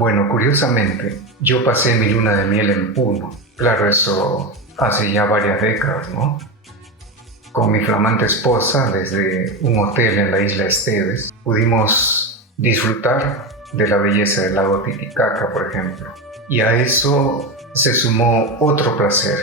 Bueno, curiosamente, yo pasé mi luna de miel en Puno. Claro, eso hace ya varias décadas, ¿no? Con mi flamante esposa desde un hotel en la isla Esteves. Pudimos disfrutar de la belleza del lago Titicaca, por ejemplo. Y a eso se sumó otro placer,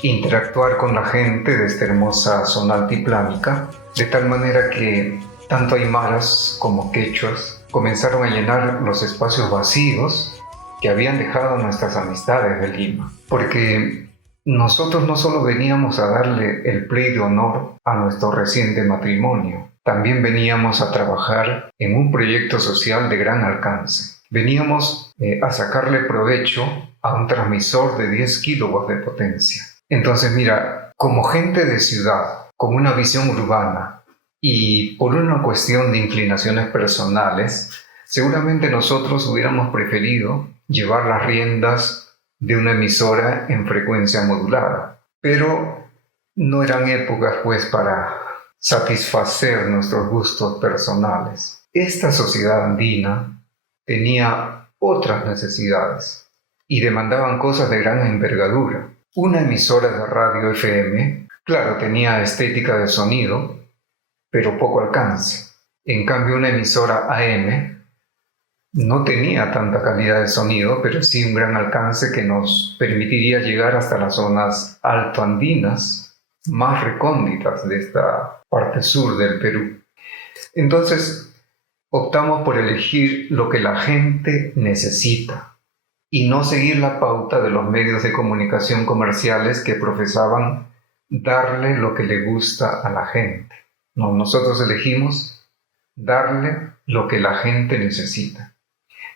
interactuar con la gente de esta hermosa zona altiplánica, de tal manera que tanto aymaras como quechuas comenzaron a llenar los espacios vacíos que habían dejado nuestras amistades de Lima. Porque nosotros no solo veníamos a darle el play de honor a nuestro reciente matrimonio, también veníamos a trabajar en un proyecto social de gran alcance. Veníamos a sacarle provecho a un transmisor de 10 kilowatts de potencia. Entonces, mira, como gente de ciudad, con una visión urbana y por una cuestión de inclinaciones personales, seguramente nosotros hubiéramos preferido llevar las riendas de una emisora en frecuencia modulada. Pero no eran épocas, pues, para satisfacer nuestros gustos personales. Esta sociedad andina tenía otras necesidades y demandaban cosas de gran envergadura. Una emisora de radio FM, claro, tenía estética de sonido, pero poco alcance. En cambio, una emisora AM no tenía tanta calidad de sonido, pero sí un gran alcance que nos permitiría llegar hasta las zonas altoandinas más recónditas de esta parte sur del Perú. Entonces, optamos por elegir lo que la gente necesita y no seguir la pauta de los medios de comunicación comerciales que profesaban darle lo que le gusta a la gente. No, nosotros elegimos darle lo que la gente necesita.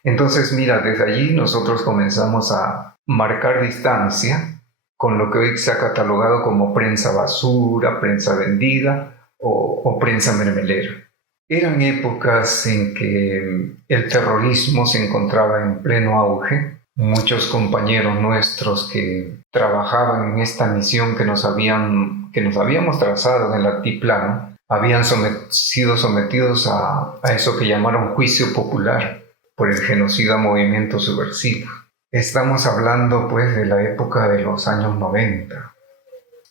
Entonces, mira, desde allí nosotros comenzamos a marcar distancia con lo que hoy se ha catalogado como prensa basura, prensa vendida o prensa mermelera. Eran épocas en que el terrorismo se encontraba en pleno auge. Muchos compañeros nuestros que trabajaban en esta misión que nos habíamos trazado en el altiplano habían sido sometidos a eso que llamaron juicio popular por el genocida movimiento subversivo. Estamos hablando, pues, de la época de los años 90.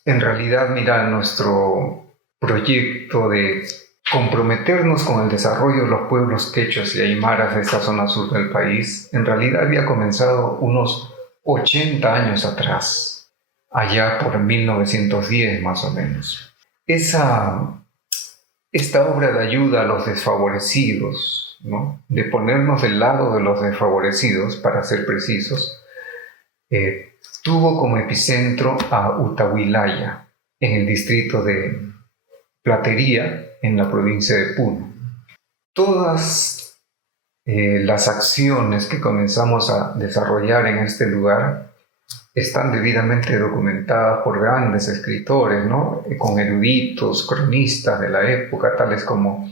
En realidad, mira, nuestro proyecto de comprometernos con el desarrollo de los pueblos quechuas y aymaras de esta zona sur del país, en realidad había comenzado unos 80 años atrás, allá por 1910 más o menos. Esta obra de ayuda a los desfavorecidos, ¿no? De ponernos del lado de los desfavorecidos, para ser precisos, tuvo como epicentro a Utahuilaya, en el distrito de Platería, en la provincia de Puno. Todas las acciones que comenzamos a desarrollar en este lugar están debidamente documentadas por grandes escritores, ¿no? Con eruditos, cronistas de la época, tales como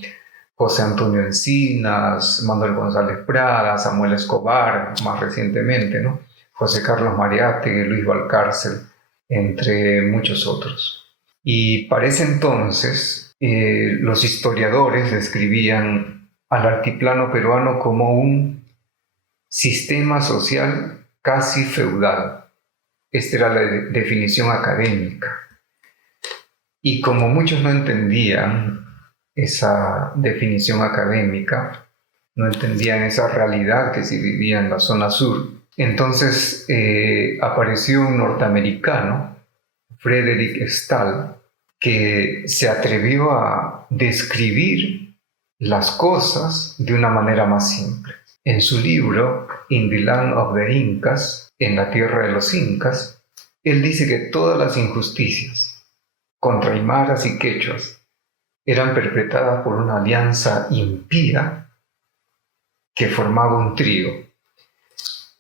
José Antonio Encinas, Manuel González Prada, Samuel Escobar, más recientemente, ¿no? José Carlos Mariátegui, Luis Valcárcel, entre muchos otros. Y para ese entonces, los historiadores describían al altiplano peruano como un sistema social casi feudal. Esta era la definición académica. Y como muchos no entendían esa definición académica, no entendían esa realidad que se vivía en la zona sur, entonces apareció un norteamericano, Frederick Stahl, que se atrevió a describir las cosas de una manera más simple. En su libro, In the Land of the Incas, en la tierra de los incas, él dice que todas las injusticias contra aymaras y quechuas eran perpetradas por una alianza impía que formaba un trío: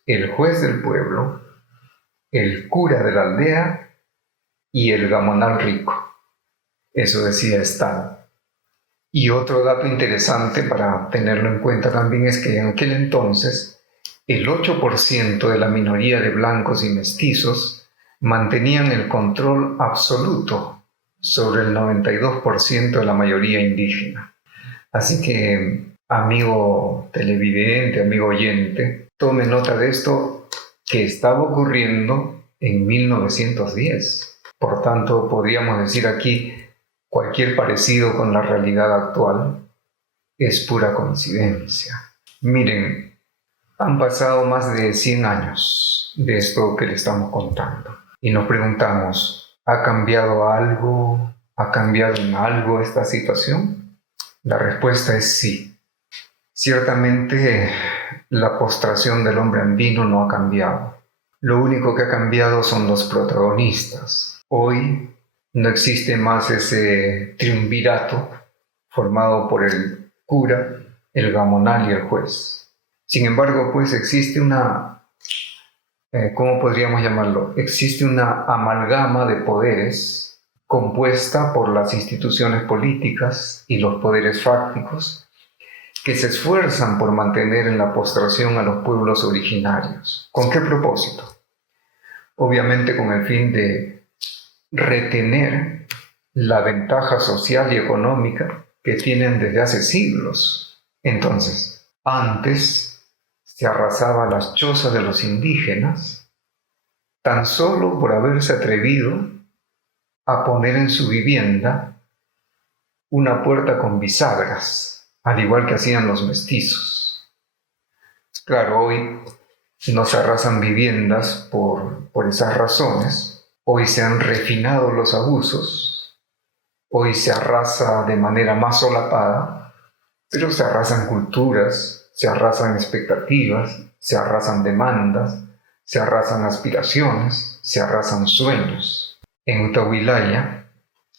el juez del pueblo, el cura de la aldea y el gamonal rico. Eso decía Stahl. Y otro dato interesante para tenerlo en cuenta también es que en aquel entonces el 8% de la minoría de blancos y mestizos mantenían el control absoluto sobre el 92% de la mayoría indígena. Así que, amigo televidente, amigo oyente, Tome nota de esto que estaba ocurriendo en 1910. Por tanto, podríamos decir aquí, cualquier parecido con la realidad actual es pura coincidencia. Miren, han pasado más de 100 años de esto que le estamos contando. Y nos preguntamos, ¿ha cambiado algo? ¿Ha cambiado en algo esta situación? La respuesta es sí. Ciertamente, la postración del hombre andino no ha cambiado. Lo único que ha cambiado son los protagonistas. Hoy no existe más ese triunvirato formado por el cura, el gamonal y el juez. Sin embargo, pues existe ¿cómo podríamos llamarlo? Existe una amalgama de poderes compuesta por las instituciones políticas y los poderes fácticos que se esfuerzan por mantener en la postración a los pueblos originarios. ¿Con qué propósito? Obviamente con el fin de retener la ventaja social y económica que tienen desde hace siglos. Entonces, antes se arrasaba las chozas de los indígenas tan solo por haberse atrevido a poner en su vivienda una puerta con bisagras, al igual que hacían los mestizos. Claro, hoy no se arrasan viviendas por esas razones. Hoy se han refinado los abusos. Hoy se arrasa de manera más solapada, pero se arrasan culturas, se arrasan expectativas, se arrasan demandas, se arrasan aspiraciones, se arrasan sueños. En Utahuilaya,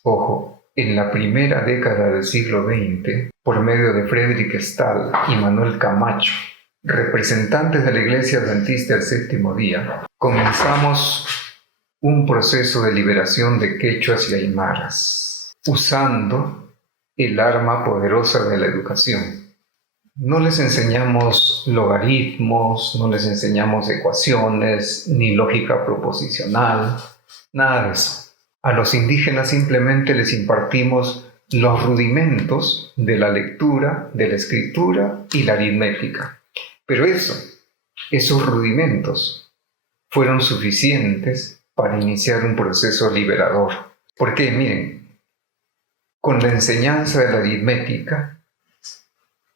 ojo, en la primera década del siglo XX, por medio de Frederick Stahl y Manuel Camacho, representantes de la Iglesia Adventista del Séptimo Día, comenzamos un proceso de liberación de quechuas y aymaras, usando el arma poderosa de la educación. No les enseñamos logaritmos, no les enseñamos ecuaciones, ni lógica proposicional, nada de eso. A los indígenas simplemente les impartimos los rudimentos de la lectura, de la escritura y la aritmética. Pero esos rudimentos fueron suficientes para iniciar un proceso liberador. Porque, miren, con la enseñanza de la aritmética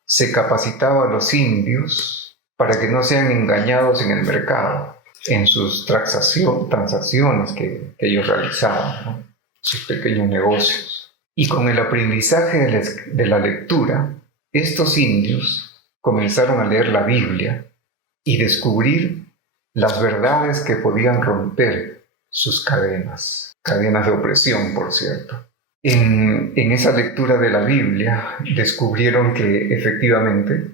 se capacitaba a los indios para que no sean engañados en el mercado, en sus transacciones que ellos realizaban, ¿no? Sus pequeños negocios. Y con el aprendizaje de la lectura, estos indios comenzaron a leer la Biblia y descubrir las verdades que podían romper sus cadenas de opresión, por cierto. En esa lectura de la Biblia descubrieron que efectivamente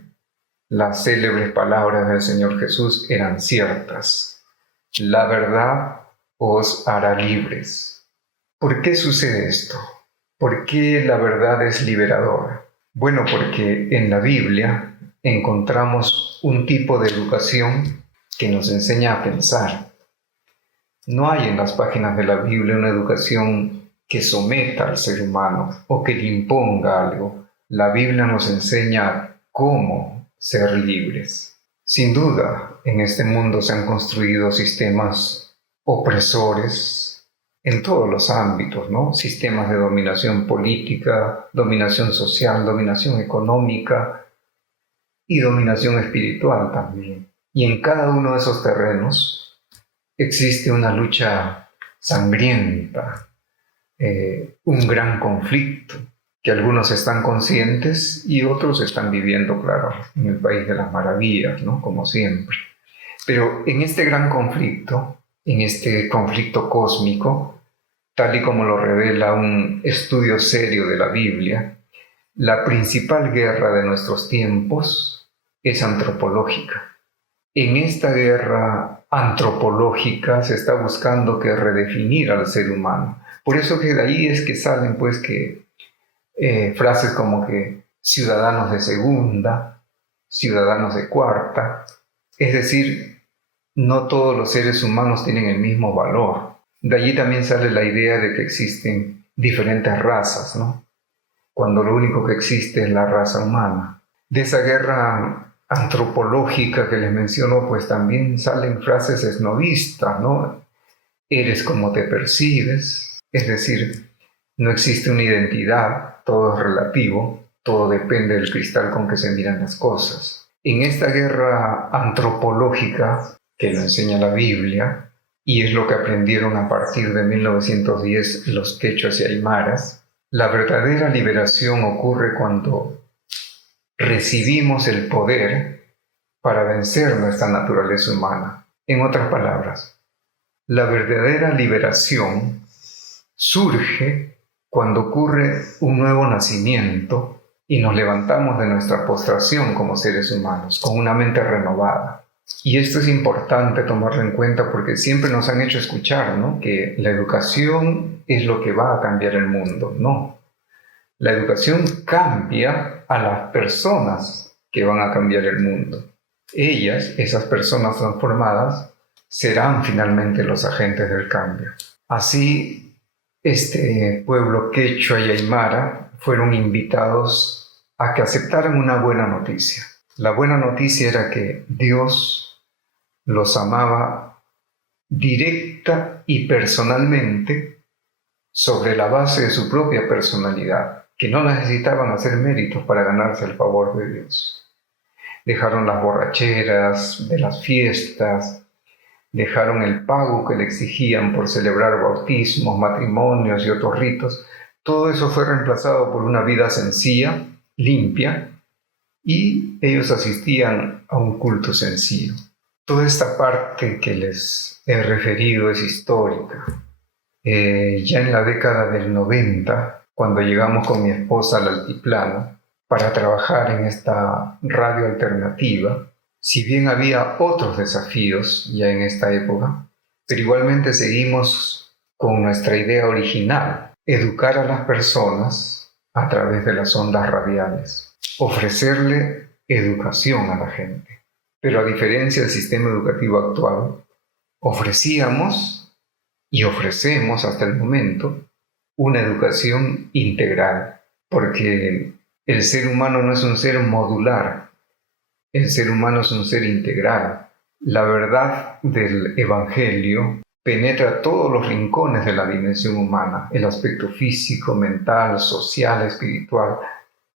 las célebres palabras del Señor Jesús eran ciertas. La verdad os hará libres. ¿Por qué sucede esto? ¿Por qué la verdad es liberadora? Bueno, porque en la Biblia encontramos un tipo de educación que nos enseña a pensar. No hay en las páginas de la Biblia una educación que someta al ser humano o que le imponga algo. La Biblia nos enseña cómo ser libres. Sin duda, en este mundo se han construido sistemas opresores en todos los ámbitos, ¿no? Sistemas de dominación política, dominación social, dominación económica y dominación espiritual también. Y en cada uno de esos terrenos existe una lucha sangrienta, un gran conflicto, que algunos están conscientes y otros están viviendo, claro, en el país de las maravillas, ¿no? Como siempre. Pero en este gran conflicto, en este conflicto cósmico, tal y como lo revela un estudio serio de la Biblia, la principal guerra de nuestros tiempos es antropológica. En esta guerra antropológica se está buscando redefinir al ser humano. Por eso que de ahí es que salen pues frases como que ciudadanos de segunda, ciudadanos de cuarta. Es decir, no todos los seres humanos tienen el mismo valor. De allí también sale la idea de que existen diferentes razas, ¿no? Cuando lo único que existe es la raza humana. De esa guerra antropológica que les menciono, pues también salen frases esnovistas, ¿no? Eres como te percibes, es decir, no existe una identidad, todo es relativo, todo depende del cristal con que se miran las cosas. En esta guerra antropológica que lo enseña la Biblia, y es lo que aprendieron a partir de 1910 los quechuas y aymaras, la verdadera liberación ocurre cuando recibimos el poder para vencer nuestra naturaleza humana. En otras palabras, la verdadera liberación surge cuando ocurre un nuevo nacimiento y nos levantamos de nuestra postración como seres humanos, con una mente renovada. Y esto es importante tomarlo en cuenta porque siempre nos han hecho escuchar, ¿no?, que la educación es lo que va a cambiar el mundo. No, la educación cambia a las personas que van a cambiar el mundo. Ellas, esas personas transformadas, serán finalmente los agentes del cambio. Así, este pueblo quechua y aymara fueron invitados a que aceptaran una buena noticia. La buena noticia era que Dios los amaba directa y personalmente sobre la base de su propia personalidad, que no necesitaban hacer méritos para ganarse el favor de Dios. Dejaron las borracheras de las fiestas, dejaron el pago que le exigían por celebrar bautismos, matrimonios y otros ritos. Todo eso fue reemplazado por una vida sencilla, limpia, y ellos asistían a un culto sencillo. Toda esta parte que les he referido es histórica. Ya en la década del 90, cuando llegamos con mi esposa al altiplano para trabajar en esta radio alternativa, si bien había otros desafíos ya en esta época, pero igualmente seguimos con nuestra idea original: educar a las personas a través de las ondas radiales, ofrecerle educación a la gente. Pero a diferencia del sistema educativo actual, ofrecíamos y ofrecemos hasta el momento una educación integral, porque el ser humano no es un ser modular, el ser humano es un ser integral. La verdad del Evangelio penetra todos los rincones de la dimensión humana, el aspecto físico, mental, social, espiritual.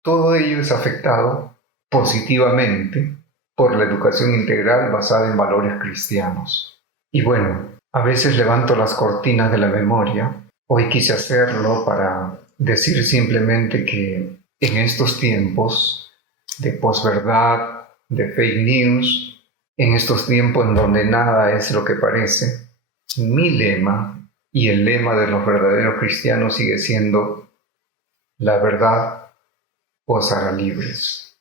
Todo ello es afectado positivamente por la educación integral basada en valores cristianos. Y bueno, a veces levanto las cortinas de la memoria. Hoy quise hacerlo para decir simplemente que en estos tiempos de posverdad, de fake news, en estos tiempos en donde nada es lo que parece, mi lema y el lema de los verdaderos cristianos sigue siendo: la verdad os hará libres.